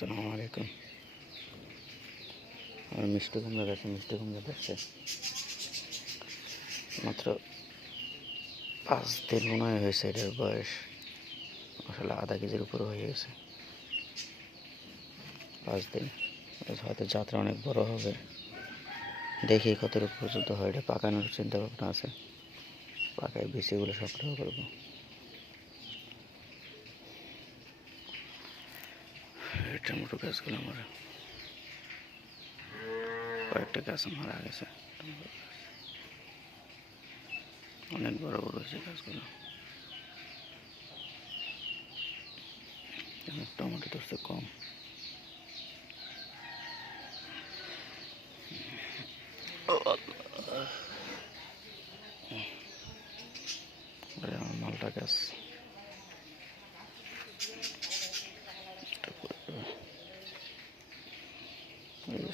আসসালামু আলাইকুম। আর মিষ্টি কুমড়া দেখছে মাত্র 5 দিন মনে হয়েছে। এটার বয়স আসলে আধা কেজির উপরে হয়ে গেছে। 5 দিন হয়তো যাত্রা অনেক বড় হবে। দেখি কতটুকু পর্যন্ত হয়। এটা পাকানোর চিন্তা ভাবনা আছে। পাকায় বিচিগুলো সংগ্রহ করবো। টমেটো গাছগুলো আমার কয়েকটা গাছ মারা গেছে। অনেক বড় বড় হয়েছে গাছগুলো। টমেটো ধরছে কম। আমার মালটা গাছ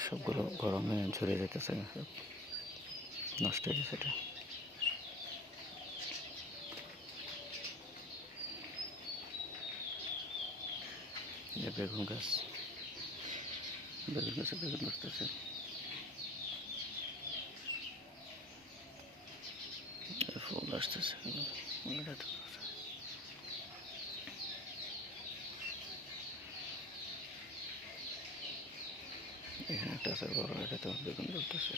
সবগুলো গরমে ঝরে যেতেছে, সব নষ্ট হয়ে গেছে। এটা বেগুন গাছে বেগুন ধরতেছে। ফুল আসতেছে। এখানে একটা আছে বড়, এটা তো বেগুন ধরতেছে।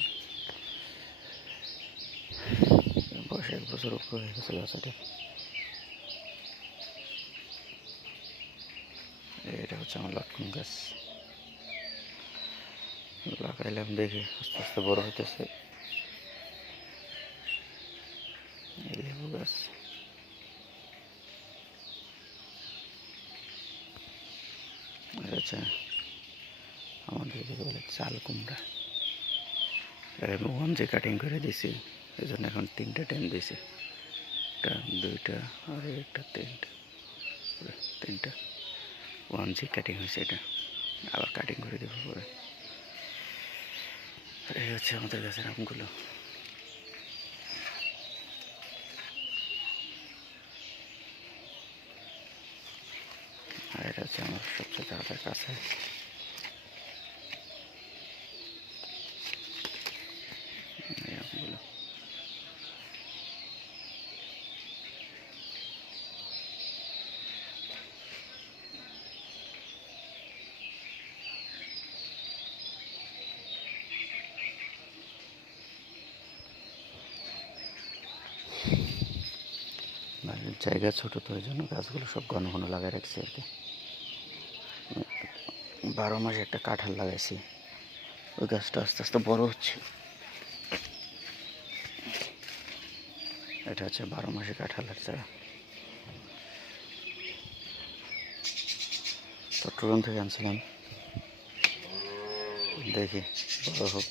বয়স 1 বছর উপর হয়ে গেছে গাছটা। এটা হচ্ছে আমার লটকন গাছ। লাগাইলাম, দেখি আস্তে আস্তে বড় হইতেছে। লেবু গাছ, এটা হচ্ছে আমাদের বলে চাল কুমড়া। আমি 1G কাটিং করে দিছি, এই জন্য এখন 3টা টেন দিছি। 1টা 2টা আর একটা 3টা 1G কাটিং হয়েছে। এটা আবার কাটিং করে দেবো পরে। এই হচ্ছে আমাদের গাছের আমগুলো। আর এটা হচ্ছে আমার সবচেয়ে তাড়াতাড়ি কাছে। এই আমগুলো জায়গা ছোট, তো ওই জন্য গাছগুলো সব ঘন ঘন লাগাই রাখছি আর কি। 12 মাসে একটা কাঁঠাল লাগাইছি, ওই গাছটা আস্তে আস্তে বড় হচ্ছে। এটা হচ্ছে 12 মাসে কাঁঠালের চারা। চট্টগ্রাম থেকে আনছিলাম, দেখি বড় হোক।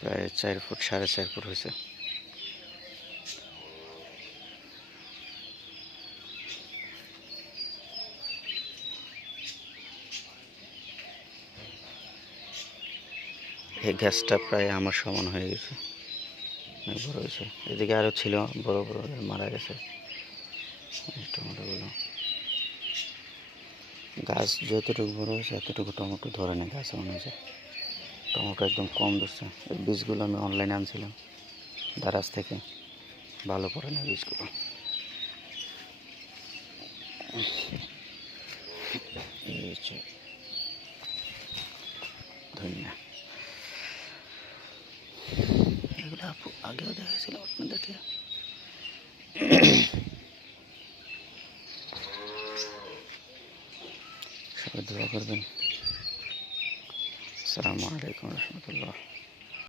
প্রায় 4 ফুট 4.5 ফুট হয়েছে। এই গাছটা প্রায় আমার সমান হয়ে গেছে, অনেক বড় হয়েছে। এদিকে আরও ছিল বড় বড়, মারা গেছে টমেটোগুলো। গাছ যতটুকু বড় হয়েছে এতটুকু টমেটো ধরে নেই গাছ অনুযায়ী। টমেটো একদম কম ধরছে। এই বীজগুলো আমি অনলাইনে আনছিলাম দারাজ থেকে, ভালো পড়ে না বীজগুলো। এই হচ্ছে ধনিয়া, এগুলো আগেও দেখাইছিল আপনাদেরকে। সবাই দোয়া করবেন। আসসালামু আলাইকুম রহমতুল্লাহ।